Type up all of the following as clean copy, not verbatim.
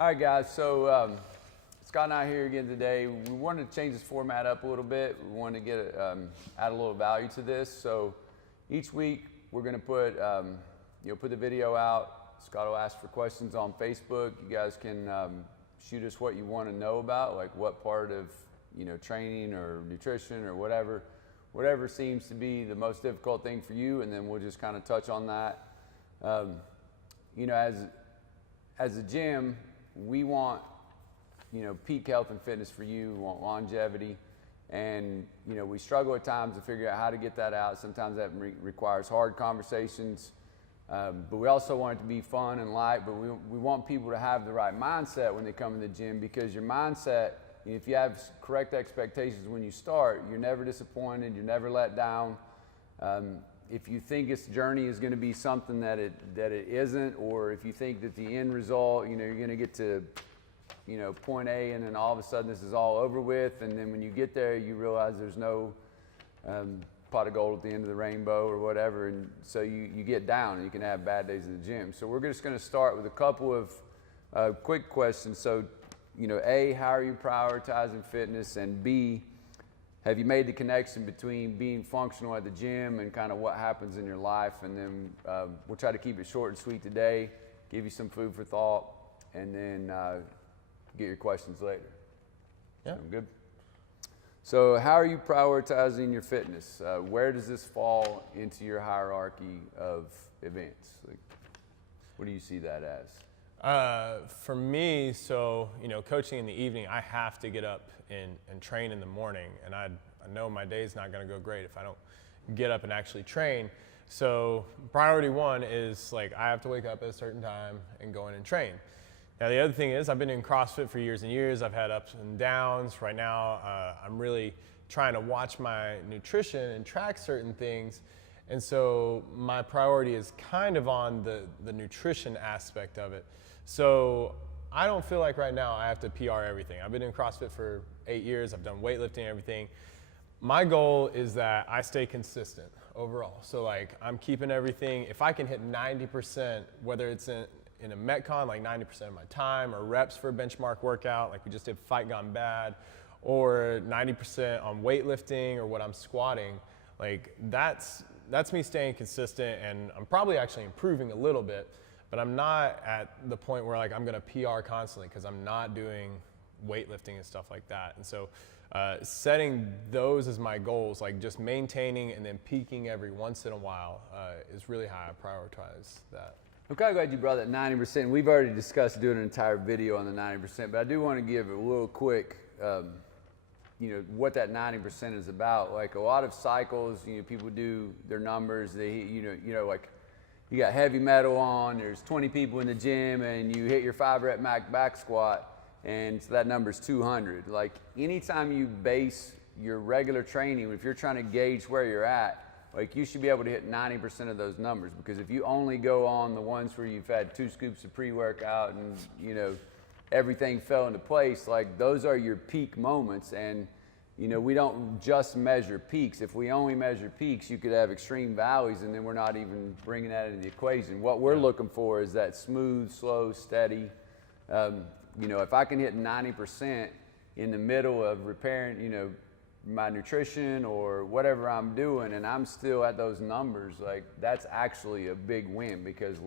All right, guys. So Scott and I are here again today. We wanted to change this format up a little bit. We wanted to get add a little value to this. So each week we're going to put put the video out. Scott will ask for questions on Facebook. You guys can shoot us what you want to know about, like what part of training or nutrition or whatever seems to be the most difficult thing for you, and then we'll just kind of touch on that. As a gym, we want peak health and fitness for you. We want longevity, and we struggle at times to figure out how to get that out. Sometimes that requires hard conversations, but we also want it to be fun and light. But we want people to have the right mindset when they come in the gym, because your mindset, if you have correct expectations when you start, you're never disappointed, you're never let down. If you think this journey is going to be something that it isn't, or if you think that the end result, you're going to get to point A and then all of a sudden this is all over with, and then when you get there you realize there's no pot of gold at the end of the rainbow or whatever, and so you get down and you can have bad days in the gym. So we're just going to start with a couple of quick questions. So A, how are you prioritizing fitness? And B, have you made the connection between being functional at the gym and kind of what happens in your life? And then we'll try to keep it short and sweet today, give you some food for thought, and then get your questions later. Yeah. Sound good? So how are you prioritizing your fitness? Where does this fall into your hierarchy of events? Like, what do you see that as? For me, so, coaching in the evening, I have to get up and train in the morning. And I know my day's not going to go great if I don't get up and actually train. So priority one is I have to wake up at a certain time and go in and train. Now, the other thing is I've been in CrossFit for years and years. I've had ups and downs. Right now, I'm really trying to watch my nutrition and track certain things. And so my priority is kind of on the nutrition aspect of it. So I don't feel like right now I have to PR everything. I've been in CrossFit for 8 years. I've done weightlifting and everything. My goal is that I stay consistent overall. So I'm keeping everything. If I can hit 90%, whether it's in a Metcon, 90% of my time, or reps for a benchmark workout, like we just did Fight Gone Bad, or 90% on weightlifting or what I'm squatting, that's me staying consistent, and I'm probably actually improving a little bit. But I'm not at the point where I'm going to PR constantly, because I'm not doing weightlifting and stuff like that. And so setting those as my goals, just maintaining and then peaking every once in a while is really how I prioritize that. I'm kind of glad you brought that 90%. We've already discussed doing an entire video on the 90%, but I do want to give a little quick, what that 90% is about. A lot of cycles, people do their numbers. They, you got heavy metal on, there's 20 people in the gym, and you hit your 5-rep back squat, and so that number's 200. Anytime you base your regular training, if you're trying to gauge where you're at, you should be able to hit 90% of those numbers, because if you only go on the ones where you've had 2 scoops of pre-workout and, everything fell into place, those are your peak moments. And we don't just measure peaks. If we only measure peaks, you could have extreme valleys, and then we're not even bringing that into the equation. What we're looking for is that smooth, slow, steady. If I can hit 90% in the middle of repairing, my nutrition or whatever I'm doing, and I'm still at those numbers, that's actually a big win, because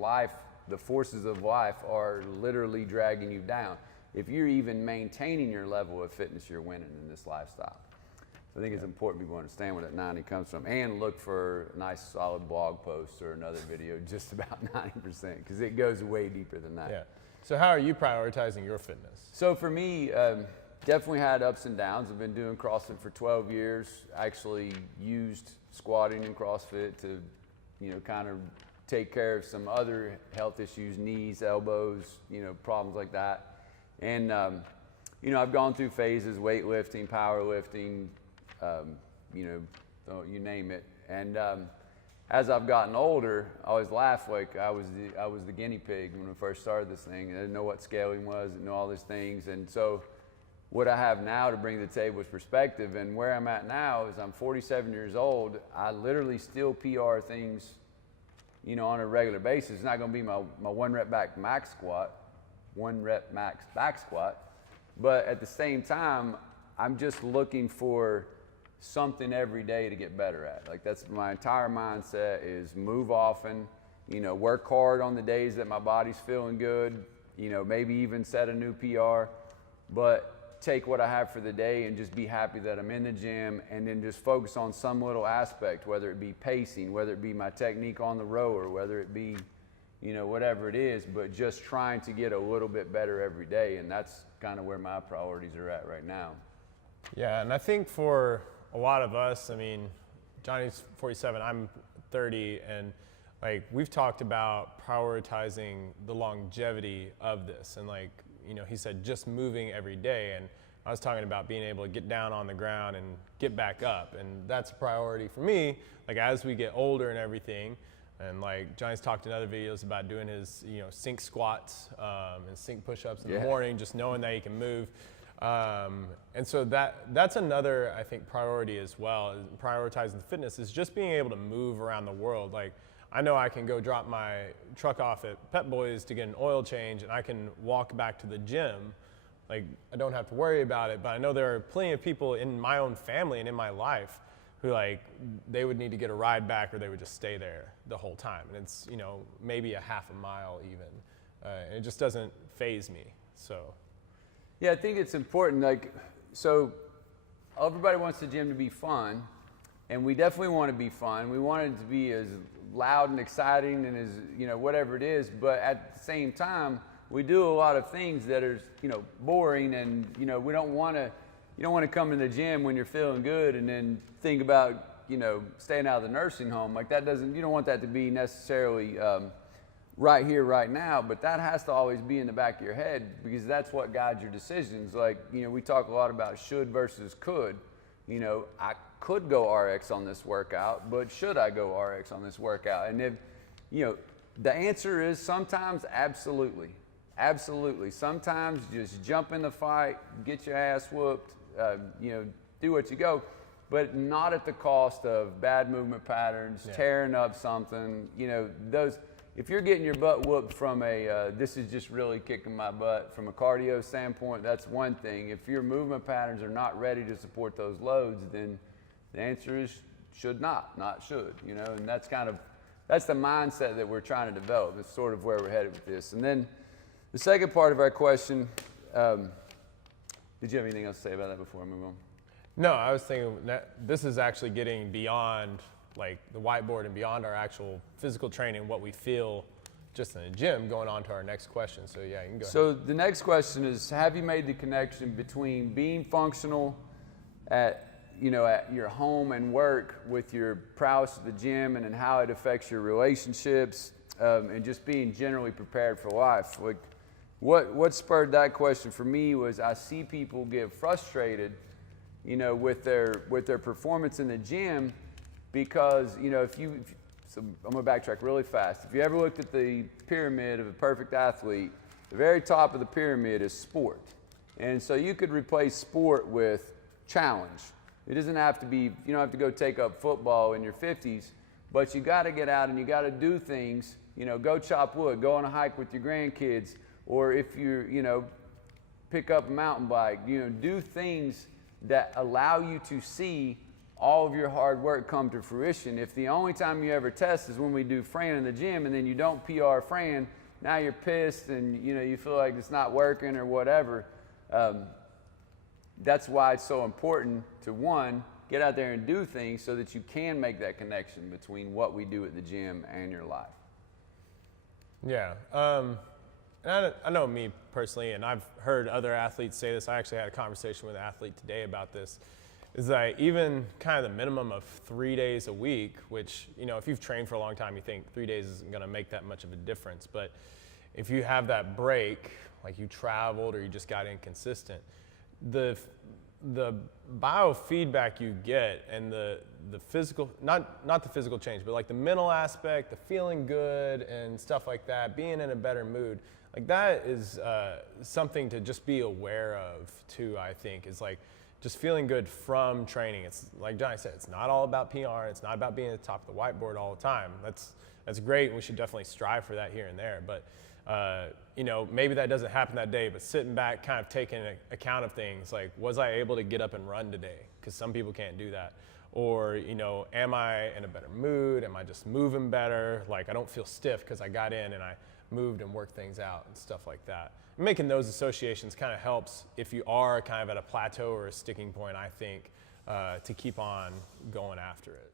the forces of life are literally dragging you down. If you're even maintaining your level of fitness, you're winning in this lifestyle. So I think it's important people understand where that 90 comes from, and look for a nice solid blog post or another video just about 90%, because it goes way deeper than that. Yeah. So how are you prioritizing your fitness? So for me, definitely had ups and downs. I've been doing CrossFit for 12 years. Actually used squatting in CrossFit to, kind of take care of some other health issues, knees, elbows, problems like that. And, I've gone through phases, weightlifting, powerlifting, you name it. And as I've gotten older, I always laugh I was the guinea pig when I first started this thing. I didn't know what scaling was, didn't know all these things. And so what I have now to bring to the table is perspective. And where I'm at now is I'm 47 years old. I literally still PR things, on a regular basis. It's not going to be my 1-rep back max squat, 1 rep max back squat. But at the same time, I'm just looking for something every day to get better at. Like that's my entire mindset is move often, work hard on the days that my body's feeling good, maybe even set a new PR, but take what I have for the day and just be happy that I'm in the gym, and then just focus on some little aspect, whether it be pacing, whether it be my technique on the rower, whether it be, whatever it is, but just trying to get a little bit better every day. And that's kind of where my priorities are at right now. Yeah, and I think for a lot of us, I mean, Johnny's 47, I'm 30, and like we've talked about prioritizing the longevity of this, and like, he said just moving every day, and I was talking about being able to get down on the ground and get back up, and that's a priority for me, like as we get older and everything. And like Johnny's talked in other videos about doing his, sink squats and sink push-ups in the morning, just knowing that he can move. And so that's another, I think, priority as well, prioritizing the fitness, is just being able to move around the world. Like, I know I can go drop my truck off at Pep Boys to get an oil change, and I can walk back to the gym. Like, I don't have to worry about it, but I know there are plenty of people in my own family and in my life who, like, they would need to get a ride back, or they would just stay there the whole time. And it's, maybe a half a mile even. And it just doesn't faze me, so. Yeah, I think it's important, like, so everybody wants the gym to be fun, and we definitely want to be fun. We want it to be as loud and exciting and as, whatever it is, but at the same time, we do a lot of things that are, boring, and, we don't want to, you don't want to come to the gym when you're feeling good and then think about, staying out of the nursing home. Like that doesn't, you don't want that to be necessarily right here, right now, but that has to always be in the back of your head, because that's what guides your decisions. Like, we talk a lot about should versus could. I could go RX on this workout, but should I go RX on this workout? And if, the answer is sometimes absolutely. Absolutely. Sometimes just jump in the fight, get your ass whooped, do what you go, but not at the cost of bad movement patterns, tearing up something, those. If you're getting your butt whooped from this is just really kicking my butt from a cardio standpoint, that's one thing. If your movement patterns are not ready to support those loads, then the answer is should not should, and that's the mindset that we're trying to develop. It's sort of where we're headed with this. And then the second part of our question, did you have anything else to say about that before I move on? No, I was thinking that this is actually getting beyond like the whiteboard and beyond our actual physical training, what we feel just in the gym, going on to our next question. So yeah, you can go ahead. So the next question is, have you made the connection between being functional at your home and work with your prowess at the gym, and then how it affects your relationships, and just being generally prepared for life? Like, what spurred that question for me was I see people get frustrated, with their performance in the gym, because, so I'm going to backtrack really fast. If you ever looked at the pyramid of a perfect athlete, the very top of the pyramid is sport. And so you could replace sport with challenge. It doesn't have to be, you don't have to go take up football in your 50s, but you got to get out and you got to do things, go chop wood, go on a hike with your grandkids, or if you, pick up a mountain bike, do things that allow you to see all of your hard work come to fruition. If the only time you ever test is when we do Fran in the gym, and then you don't PR Fran, now you're pissed and you feel like it's not working or whatever. That's why it's so important to, one, get out there and do things so that you can make that connection between what we do at the gym and your life. Yeah. And I know me personally, and I've heard other athletes say this. I actually had a conversation with an athlete today about this. Is that even kind of the minimum of 3 days a week, which, if you've trained for a long time, you think 3 days isn't going to make that much of a difference. But if you have that break, like you traveled or you just got inconsistent, the biofeedback you get and the physical, not the physical change, but like the mental aspect, the feeling good and stuff like that, being in a better mood, like that is something to just be aware of too, I think, is like, just feeling good from training. It's like Johnny said, it's not all about PR. It's not about being at the top of the whiteboard all the time. That's great, and we should definitely strive for that here and there. But You know, maybe that doesn't happen that day, but sitting back, kind of taking account of things like, was I able to get up and run today? Because some people can't do that. Or, you know, am I in a better mood? Am I just moving better? Like, I don't feel stiff because I got in and I moved and worked things out and stuff like that. Making those associations kind of helps if you are kind of at a plateau or a sticking point, I think, to keep on going after it.